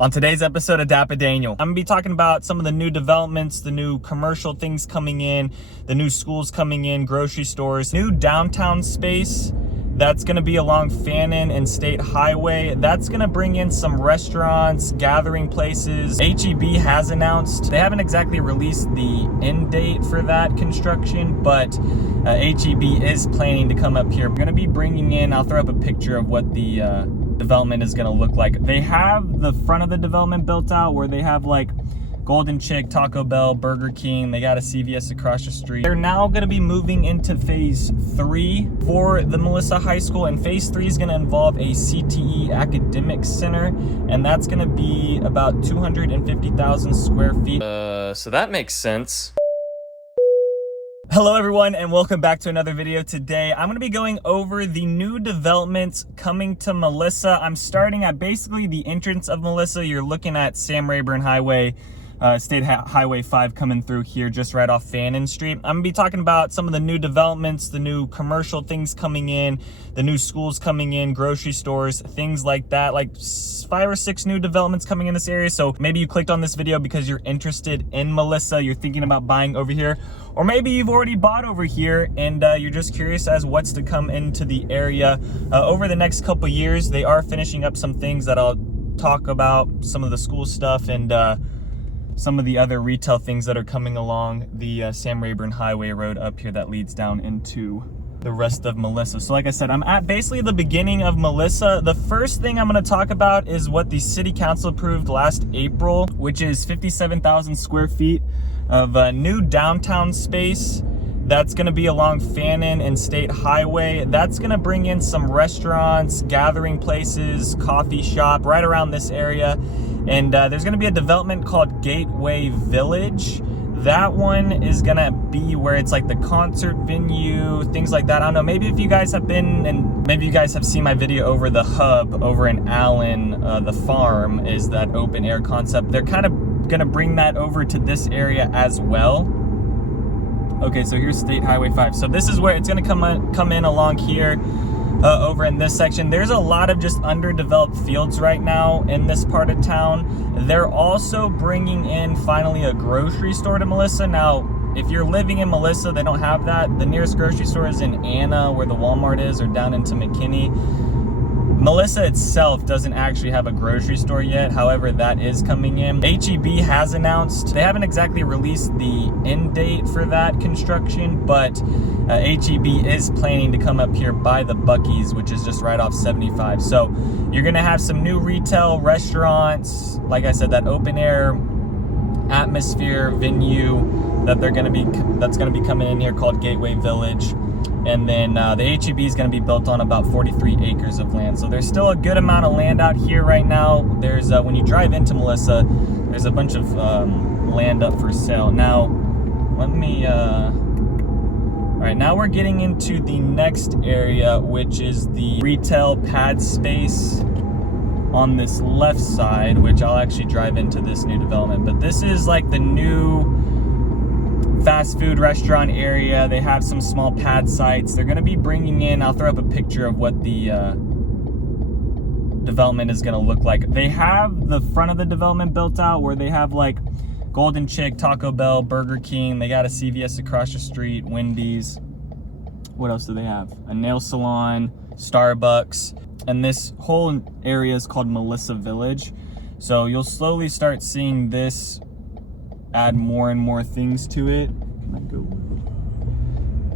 On today's episode of DAPA.DANIEL, I'm gonna be talking about some of the new developments, the new commercial things coming in, the new schools coming in, grocery stores, new downtown space that's gonna be along Fannin and State Highway. That's gonna bring in some restaurants, gathering places. HEB has announced, they haven't exactly released the end date for that construction, but HEB is planning to come up here. We're gonna be bringing in, I'll throw up a picture of what the development is going to look like. They have the front of the development built out where they have like Golden Chick, Taco Bell, Burger King. They got a CVS across the street. They're now going to be moving into phase 3 for the Melissa High School, and phase 3 is going to involve a CTE academic center, and that's going to be about 250,000 square feet. So that makes sense. Hello everyone, and welcome back to another video. Today I'm going to be going over the new developments coming to Melissa. I'm starting at basically the entrance of Melissa. You're looking at Sam Rayburn Highway, State Highway 5 coming through here just right off Fannin Street. I'm going to be talking about some of the new developments, the new commercial things coming in, the new schools coming in, grocery stores, things like that. Like 5 or 6 new developments coming in this area. So maybe you clicked on this video because you're interested in Melissa, you're thinking about buying over here, or maybe you've already bought over here and you're just curious as what's to come into the area. Over the next couple years, they are finishing up some things that I'll talk about, some of the school stuff and some of the other retail things that are coming along the Sam Rayburn Highway road up here that leads down into the rest of Melissa. So like I said, I'm at basically the beginning of Melissa. The first thing I'm going to talk about is what the city council approved last April, which is 57,000 square feet of new downtown space that's going to be along Fannin and State Highway. That's going to bring in some restaurants, gathering places, coffee shop right around this area. And there's going to be a development called Gateway Village. That one is going to be where it's like the concert venue, things like that. I don't know, maybe if you guys have been, and maybe you guys have seen my video over the hub over in Allen, the farm is that open air concept. They're kind of going to bring that over to this area as well. Okay, so here's State Highway 5. So this is where it's going to come in along here. Over in this section, there's a lot of just underdeveloped fields right now in this part of town. They're also bringing in finally a grocery store to Melissa. Now, if you're living in Melissa, they don't have that. The nearest grocery store is in Anna, where the Walmart is, or down into McKinney. Melissa itself doesn't actually have a grocery store yet. However, that is coming in. HEB has announced, they haven't exactly released the end date for that construction, but HEB is planning to come up here by the Buc-ee's, which is just right off 75. So you're gonna have some new retail, restaurants, like I said, that open air atmosphere venue that that's gonna be coming in here called Gateway Village. And then the HEB is going to be built on about 43 acres of land. So there's still a good amount of land out here right now. There's when you drive into Melissa, there's a bunch of land up for sale. Now, let me, all right, now we're getting into the next area, which is the retail pad space on this left side, which I'll actually drive into this new development. But this is like the new fast food restaurant area. They have some small pad sites. They're going to be bringing in, I'll throw up a picture of what the development is going to look like. They have the front of the development built out where they have like Golden Chick, Taco Bell, Burger King. They got a CVS across the street, Wendy's. What else do they have? A nail salon, Starbucks. And this whole area is called Melissa Village. So you'll slowly start seeing this add more and more things to it. Can I go?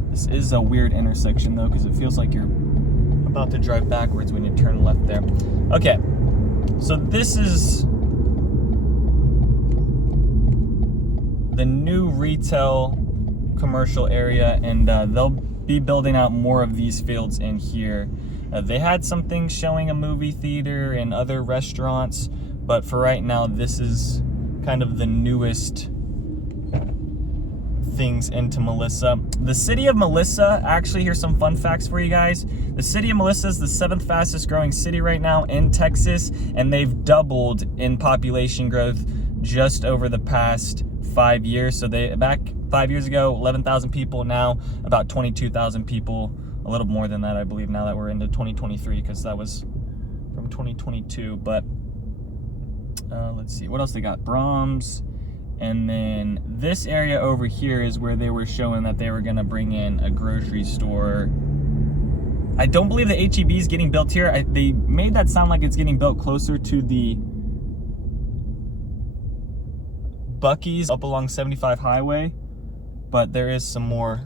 This is a weird intersection though, because it feels like you're about to drive backwards when you turn left there. Okay, so this is the new retail commercial area, and they'll be building out more of these fields in here. They had some things showing a movie theater and other restaurants, but for right now, this is kind of the newest things into Melissa. The city of Melissa, actually, here's some fun facts for you guys. The city of Melissa is the 7th fastest growing city right now in Texas, and they've doubled in population growth just over the past 5 years. So they, back 5 years ago, 11,000 people, now about 22,000 people, a little more than that, I believe, now that we're into 2023, because that was from 2022. But let's see, what else they got? Brahms. And then this area over here is where they were showing that they were gonna bring in a grocery store. I don't believe the HEB is getting built here. They made that sound like it's getting built closer to the Buc-ee's up along 75 Highway, but there is some more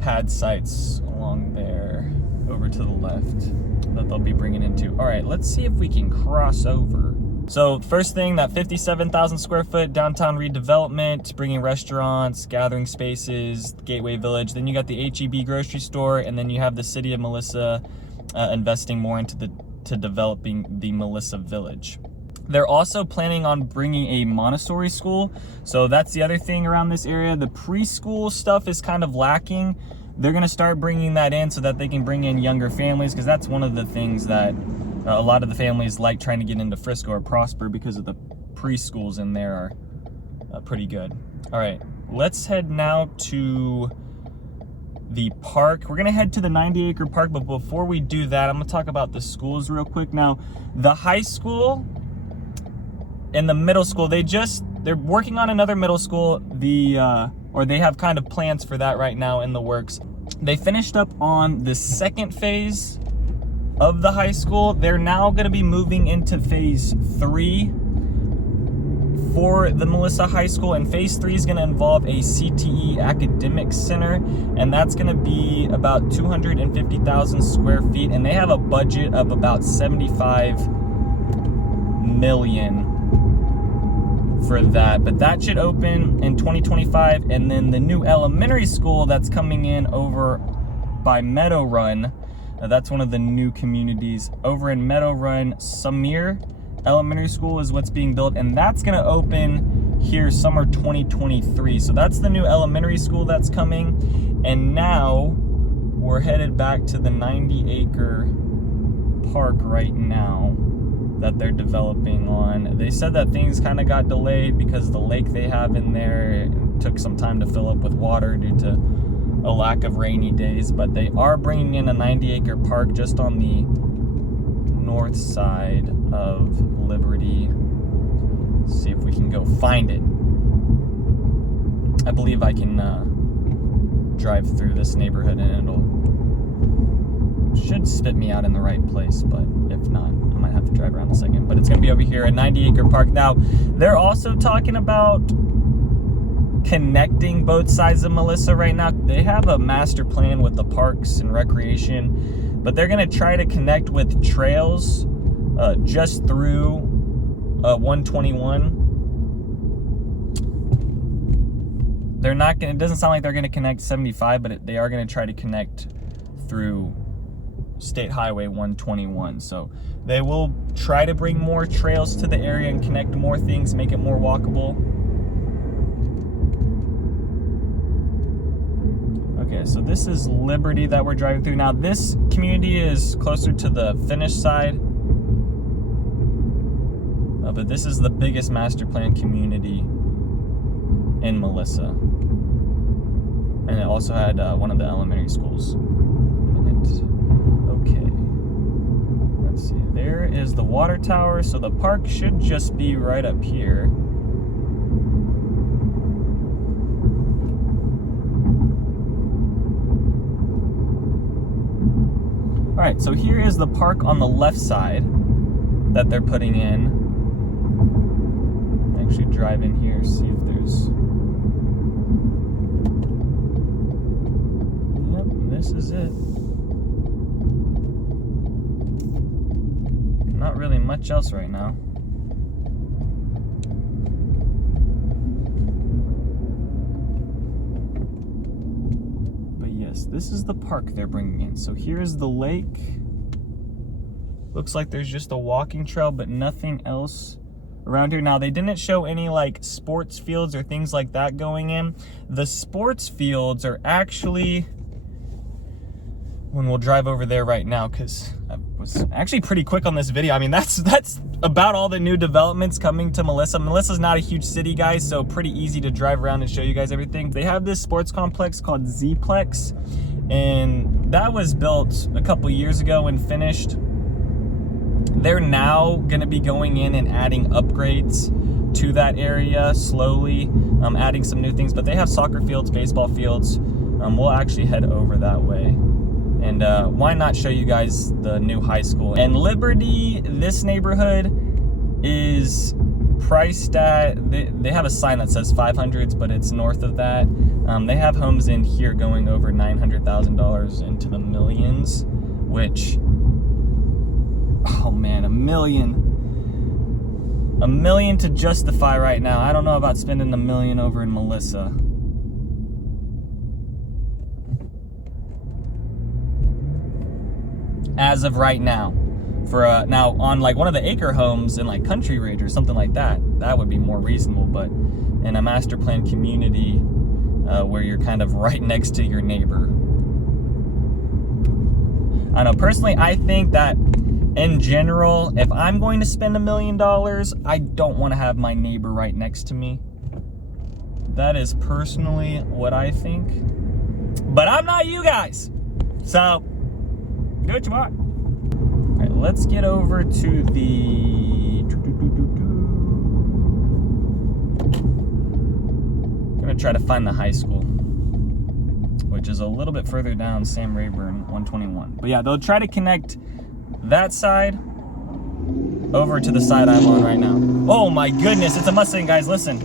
pad sites along there over to the left that they'll be bringing into. All right, let's see if we can cross over. So first thing, that 57,000 square foot downtown redevelopment, bringing restaurants, gathering spaces, Gateway Village. Then you got the HEB grocery store, and then you have the city of Melissa investing more into developing the Melissa Village. They're also planning on bringing a Montessori school. So that's the other thing around this area. The preschool stuff is kind of lacking. They're gonna start bringing that in so that they can bring in younger families, because that's one of the things that a lot of the families like trying to get into Frisco or Prosper, because of the preschools in there are pretty good. All right, let's head now to the park. We're gonna head to the 90-acre park, but before we do that, I'm gonna talk about the schools real quick. Now, the high school and the middle school, they're working on another middle school, or they have kind of plans for that right now in the works. They finished up on the second phase of the high school. They're now going to be moving into phase 3 for the Melissa High School, and phase 3 is going to involve a CTE academic center, and that's going to be about 250,000 square feet, and they have a budget of about 75 million for that, but that should open in 2025. And then the new elementary school that's coming in over by Meadow Run, that's one of the new communities over in Meadow Run. Samir Elementary School is what's being built, and that's going to open here summer 2023. So that's the new elementary school that's coming. And now we're headed back to the 90-acre park right now that they're developing on. They said that things kind of got delayed because the lake they have in there took some time to fill up with water due to a lack of rainy days, but they are bringing in a 90-acre park just on the north side of Liberty. Let's see if we can go find it. I believe I can drive through this neighborhood and should spit me out in the right place, but if not, I might have to drive around a second. But it's going to be over here at 90-acre park. Now, they're also talking about connecting both sides of Melissa right now. They have a master plan with the parks and recreation, but they're going to try to connect with trails just through 121. They're not going to, it doesn't sound like they're going to connect 75, but they are going to try to connect through State Highway 121. So they will try to bring more trails to the area and connect more things, make it more walkable. Okay, so this is Liberty that we're driving through. Now this community is closer to the Finnish side, but this is the biggest master plan community in Melissa. And it also had one of the elementary schools in it. Okay, let's see, there is the water tower, so the park should just be right up here. All right, so here is the park on the left side that they're putting in. Actually drive in here, see if there's... Yep, this is it. Not really much else right now. This is the park they're bringing in. So here's the lake. Looks like there's just a walking trail, but nothing else around here. Now, they didn't show any like sports fields or things like that going in. The sports fields are actually, when we'll drive over there right now, because I was actually pretty quick on this video. I mean, that's about all the new developments coming to Melissa. Melissa's not a huge city, guys, so pretty easy to drive around and show you guys everything. They have this sports complex called Z-Plex, and that was built a couple years ago and finished. They're now gonna be going in and adding upgrades to that area slowly, adding some new things, but they have soccer fields, baseball fields. We'll actually head over that way. And why not show you guys the new high school? And Liberty, this neighborhood is priced at, they have a sign that says 500s, but it's north of that. They have homes in here going over $900,000 into the millions, which, oh man, a million to justify right now. I don't know about spending $1 million over in Melissa. As of right now. For now on like one of the acre homes in like Country Ridge or something like that, that would be more reasonable. But in a master plan community where you're kind of right next to your neighbor, I know personally, I think that in general, if I'm going to spend $1 million, I don't want to have my neighbor right next to me. That is personally what I think. But I'm not you guys, so do what you want. All right, let's get over to the. I'm gonna try to find the high school, which is a little bit further down Sam Rayburn 121. But yeah, they'll try to connect that side over to the side I'm on right now. Oh my goodness, it's a Mustang, guys, listen.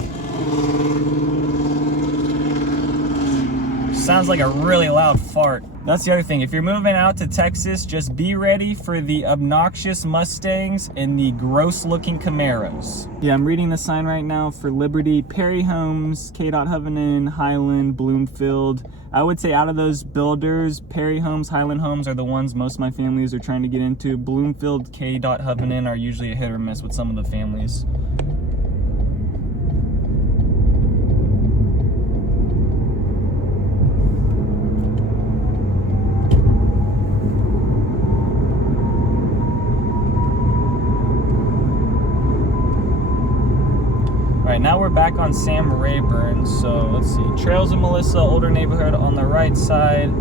Sounds like a really loud fart. That's the other thing. If you're moving out to Texas, just be ready for the obnoxious Mustangs and the gross-looking Camaros. Yeah, I'm reading the sign right now for Liberty, Perry Homes, K.Hovenin, Highland, Bloomfield. I would say out of those builders, Perry Homes, Highland Homes are the ones most of my families are trying to get into. Bloomfield, K.Hovenin are usually a hit or miss with some of the families. Alright, now we're back on Sam Rayburn, so let's see. Trails of Melissa, older neighborhood on the right side.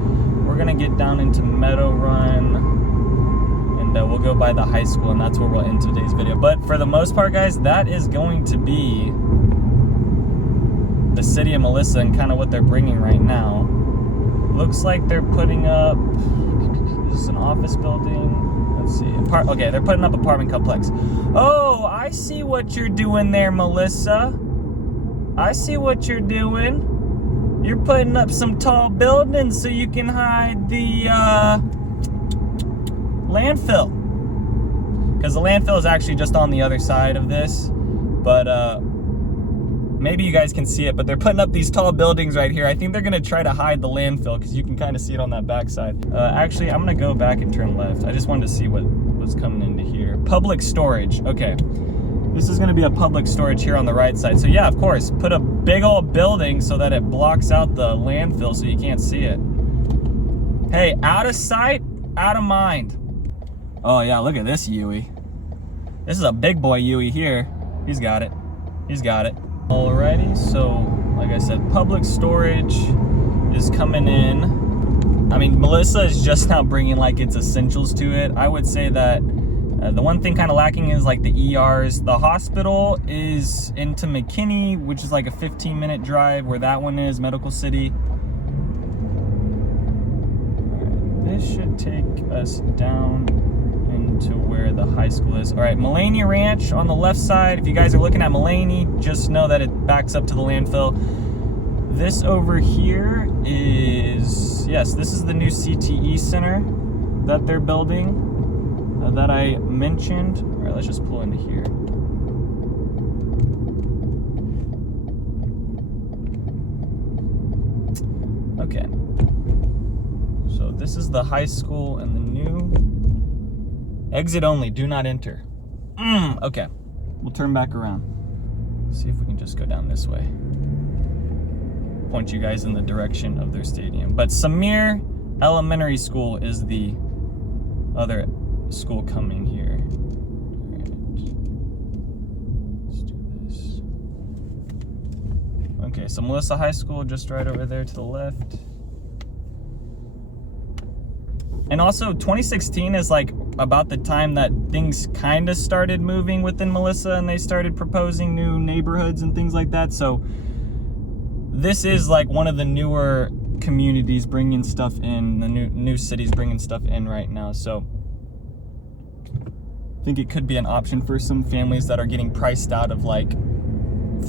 We're gonna get down into Meadow Run, and we'll go by the high school, and that's where we'll end today's video. But for the most part, guys, that is going to be the city of Melissa and kind of what they're bringing right now. Looks like they're putting up, this is an office building. Let's see. Okay, they're putting up apartment complex. Oh, I see what you're doing there, Melissa. I see what you're doing. You're putting up some tall buildings so you can hide the landfill. Because the landfill is actually just on the other side of this. But maybe you guys can see it, but they're putting up these tall buildings right here. I think they're gonna try to hide the landfill because you can kind of see it on that backside. Actually, I'm gonna go back and turn left. I just wanted to see what was coming into here. Public storage, okay. This is gonna be a public storage here on the right side. So yeah, of course, put a big old building so that it blocks out the landfill so you can't see it. Hey, out of sight, out of mind. Oh yeah, look at this Yui. This is a big boy Yui here. He's got it, he's got it. Alrighty, so like I said, public storage is coming in. I mean, Melissa is just now bringing like its essentials to it. I would say that the one thing kind of lacking is like the ERs. The hospital is into McKinney, which is like a 15-minute drive where that one is, Medical City. This should take us down to where the high school is. All right, Mulaney Ranch on the left side. If you guys are looking at Mulaney, just know that it backs up to the landfill. This over here is, yes, this is the new CTE center that they're building that I mentioned. All right, let's just pull into here. Okay. So this is the high school and the new exit only, do not enter. Okay, we'll turn back around. See if we can just go down this way. Point you guys in the direction of their stadium. But Samir Elementary School is the other school coming here. All right. Let's do this. Okay, so Melissa High School just right over there to the left. And also 2016 is like about the time that things kind of started moving within Melissa and they started proposing new neighborhoods and things like that. So this is like one of the newer communities bringing stuff in, the new cities bringing stuff in right now. So I think it could be an option for some families that are getting priced out of like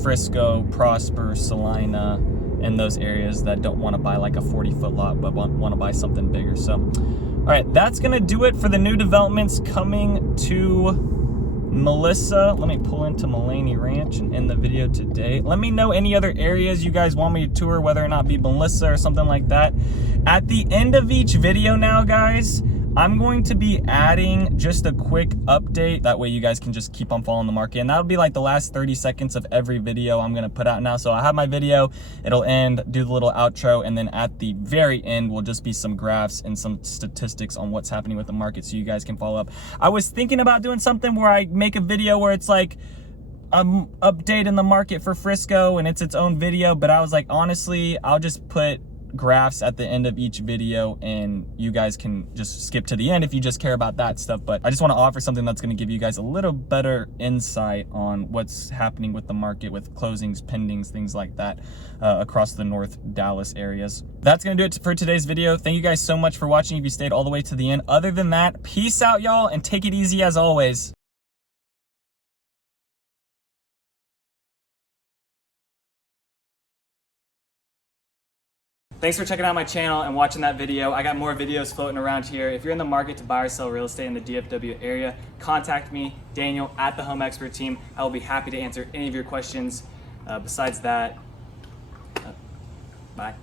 Frisco, Prosper, Salina, and those areas that don't want to buy like a 40-foot lot but want to buy something bigger. So all right, that's gonna do it for the new developments coming to Melissa. Let me pull into Mulaney Ranch and end the video today. Let me know any other areas you guys want me to tour, whether or not be Melissa or something like that. At the end of each video now, guys, I'm going to be adding just a quick update. That way you guys can just keep on following the market. And that'll be like the last 30 seconds of every video I'm gonna put out now. So I have my video, it'll end, do the little outro, and then at the very end will just be some graphs and some statistics on what's happening with the market so you guys can follow up. I was thinking about doing something where I make a video where it's like, update in the market for Frisco and it's its own video, but I was like, honestly, I'll just put graphs at the end of each video and you guys can just skip to the end if you just care about that stuff. But I just want to offer something that's going to give you guys a little better insight on what's happening with the market, with closings, pendings, things like that across the North Dallas areas. That's going to do it for today's video. Thank you guys so much for watching if you stayed all the way to the end. Other than that, peace out, y'all, and take it easy as always. Thanks for checking out my channel and watching that video. I got more videos floating around here. If you're in the market to buy or sell real estate in the DFW area, contact me, Daniel, at the Home Expert Team. I will be happy to answer any of your questions. Besides that, bye.